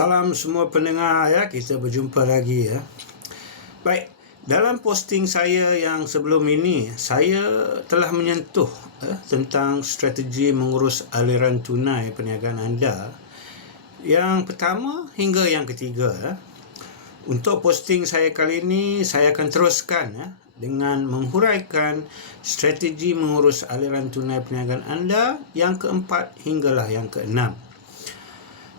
Salam semua pendengar ya, kita berjumpa lagi ya. Baik, dalam posting saya yang sebelum ini, saya telah menyentuh ya, tentang strategi mengurus aliran tunai perniagaan anda. Yang pertama hingga yang ketiga ya. Untuk posting saya kali ini, saya akan teruskan ya dengan menghuraikan strategi mengurus aliran tunai perniagaan anda yang keempat hinggalah yang keenam.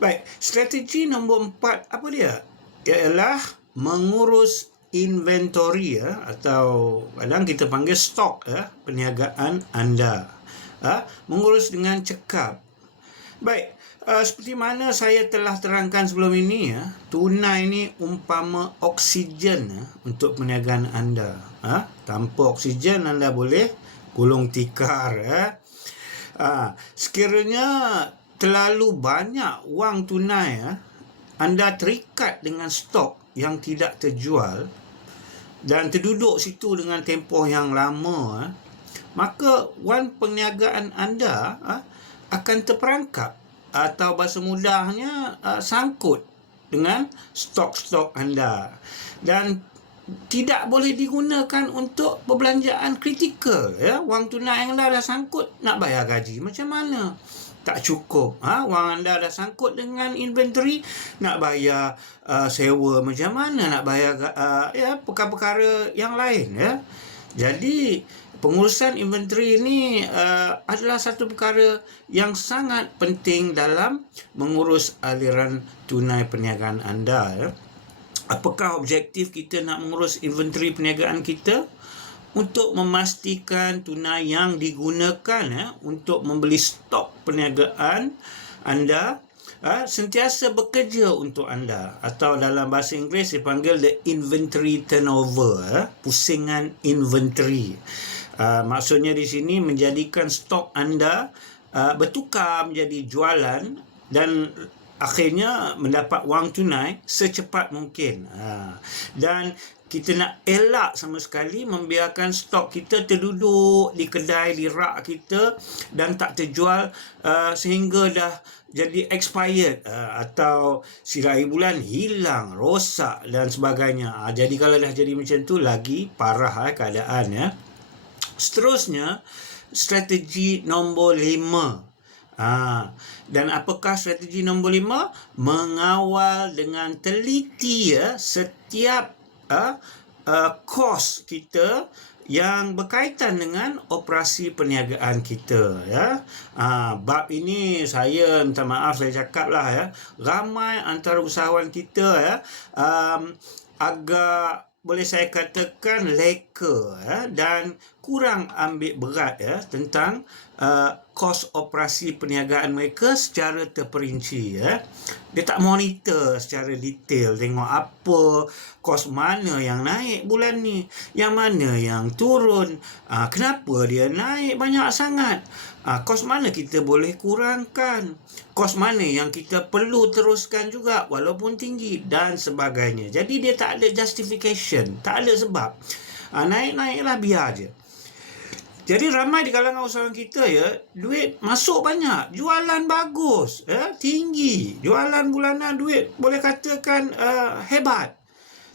Baik, strategi nombor empat apa dia? Ialah mengurus inventory ya atau kadang kita panggil stok ya perniagaan anda. Ha? mengurus dengan cekap. Baik, uh, seperti mana saya telah terangkan sebelum ini ya, tunai ini umpama oksigen ya, untuk perniagaan anda. Ha? tanpa oksigen anda boleh gulung tikar ya. Ha, sekiranya terlalu banyak wang tunai ya, anda terikat dengan stok yang tidak terjual dan terduduk situ dengan tempoh yang lama, ya, maka wang perniagaan anda ya, akan terperangkap atau bahasa mudahnya sangkut dengan stok-stok anda. Dan tidak boleh digunakan untuk perbelanjaan kritikal ya. Wang tunai yang anda dah sangkut nak bayar gaji macam mana tak cukup. Ha wang anda dah sangkut dengan inventory nak bayar uh, sewa macam mana nak bayar uh, ya perkara-perkara yang lain ya. Jadi pengurusan inventory ini uh, adalah satu perkara yang sangat penting dalam mengurus aliran tunai perniagaan anda ya. Apakah objektif kita nak mengurus inventory perniagaan kita untuk memastikan tunai yang digunakan ya, untuk membeli stok perniagaan anda ha, sentiasa bekerja untuk anda. Atau dalam bahasa Inggeris dipanggil the inventory turnover ha, pusingan inventory. Ha, maksudnya di sini menjadikan stok anda ha, bertukar menjadi jualan dan akhirnya mendapat wang tunai secepat mungkin. Ha, dan kita nak elak sama sekali membiarkan stok kita terduduk di kedai di rak kita dan tak terjual uh, sehingga dah jadi expired uh, atau sirai bulan hilang rosak dan sebagainya. Uh, jadi kalau dah jadi macam tu lagi parah uh, keadaan ya. Seterusnya strategi nombor lima Ha. Dan apakah strategi nombor lima? Mengawal dengan teliti ya setiap uh, uh, kos kita yang berkaitan dengan operasi perniagaan kita ya. Uh, bab ini saya minta maaf saya cakap lah ya. Ramai antara usahawan kita ya um, agak boleh saya katakan leka ya, dan kurang ambil berat ya tentang uh, kos operasi perniagaan mereka secara terperinci ya. Dia tak monitor secara detail tengok apa kos mana yang naik bulan ni, yang mana yang turun, uh, kenapa dia naik banyak sangat. Uh, kos mana kita boleh kurangkan, kos mana yang kita perlu teruskan juga walaupun tinggi dan sebagainya. Jadi dia tak ada justification, tak ada sebab. Uh, naik-naiklah biar je. Jadi ramai di kalangan usahawan kita ya, duit masuk banyak, jualan bagus, ya, tinggi, jualan bulanan duit boleh katakan uh, hebat.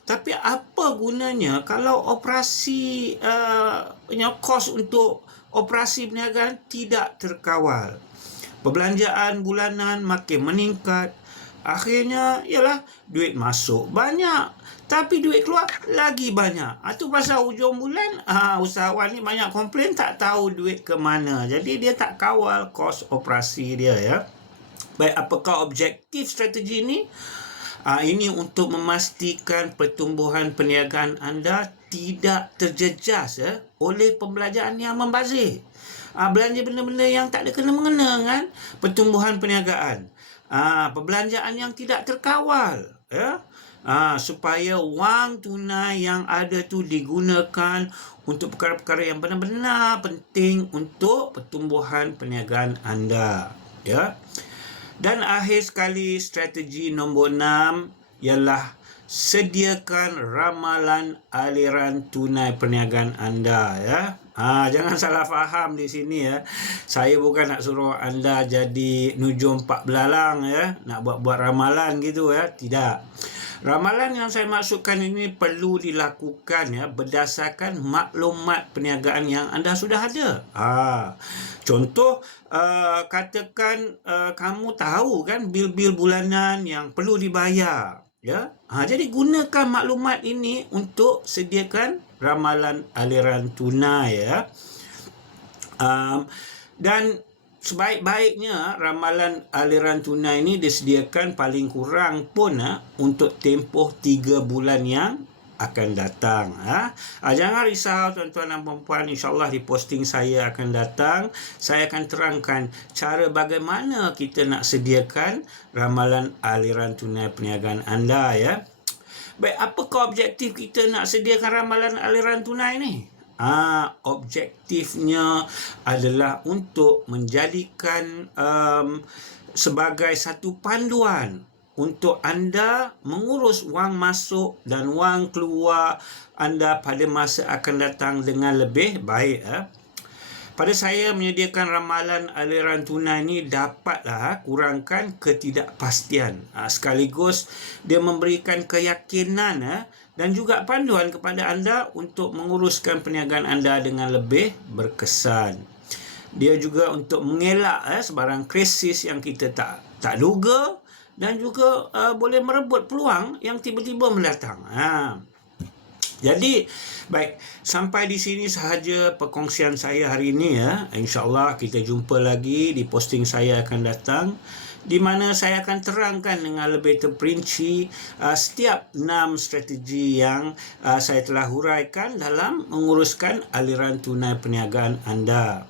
Tapi apa gunanya kalau operasi uh, punya kos untuk operasi perniagaan tidak terkawal? Perbelanjaan bulanan makin meningkat. Akhirnya ialah duit masuk banyak tapi duit keluar lagi banyak. Ah tu pasal hujung bulan ah usahawan ni banyak komplain tak tahu duit ke mana. Jadi dia tak kawal kos operasi dia ya. Baik apakah objektif strategi ini? Ah ini untuk memastikan pertumbuhan perniagaan anda tidak terjejas ya oleh pembelajaran yang membazir. Ah belanja benda-benda yang tak ada kena mengena kan pertumbuhan perniagaan. Ah perbelanjaan yang tidak terkawal ya. Ha, supaya wang tunai yang ada tu digunakan untuk perkara-perkara yang benar-benar penting untuk pertumbuhan perniagaan anda ya. Dan akhir sekali strategi nombor enam ialah sediakan ramalan aliran tunai perniagaan anda ya Ha, jangan salah faham di sini ya. Saya bukan nak suruh anda jadi nujum pak belalang ya, nak buat-buat ramalan gitu ya. Tidak. Ramalan yang saya maksudkan ini perlu dilakukan ya berdasarkan maklumat perniagaan yang anda sudah ada. Ha. Contoh uh, katakan uh, kamu tahu kan bil-bil bulanan yang perlu dibayar ya. Ha, jadi gunakan maklumat ini untuk sediakan ramalan aliran tunai ya. Um, dan sebaik-baiknya ramalan aliran tunai ini disediakan paling kurang pun ha, untuk tempoh 3 bulan yang akan datang. Ha? Ha, jangan risau tuan-tuan dan puan InsyaAllah di posting saya akan datang. Saya akan terangkan cara bagaimana kita nak sediakan ramalan aliran tunai perniagaan anda. ya. Baik, apakah objektif kita nak sediakan ramalan aliran tunai ni? Ah, objektifnya adalah untuk menjadikan um, sebagai satu panduan untuk anda mengurus wang masuk dan wang keluar anda pada masa akan datang dengan lebih baik. Eh? Pada saya menyediakan ramalan aliran tunai ini dapatlah kurangkan ketidakpastian. Ha, sekaligus dia memberikan keyakinan ha, dan juga panduan kepada anda untuk menguruskan perniagaan anda dengan lebih berkesan. Dia juga untuk mengelak ha, sebarang krisis yang kita tak tak duga dan juga uh, boleh merebut peluang yang tiba-tiba mendatang. Ha. Jadi baik sampai di sini sahaja perkongsian saya hari ini ya. Insya-Allah kita jumpa lagi di posting saya akan datang di mana saya akan terangkan dengan lebih terperinci uh, setiap enam strategi yang uh, saya telah huraikan dalam menguruskan aliran tunai perniagaan anda.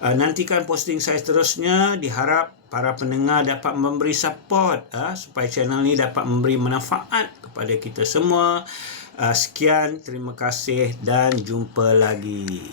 Uh, nantikan posting saya seterusnya diharap para pendengar dapat memberi support uh, supaya channel ini dapat memberi manfaat kepada kita semua. Uh, sekian, terima kasih dan jumpa lagi.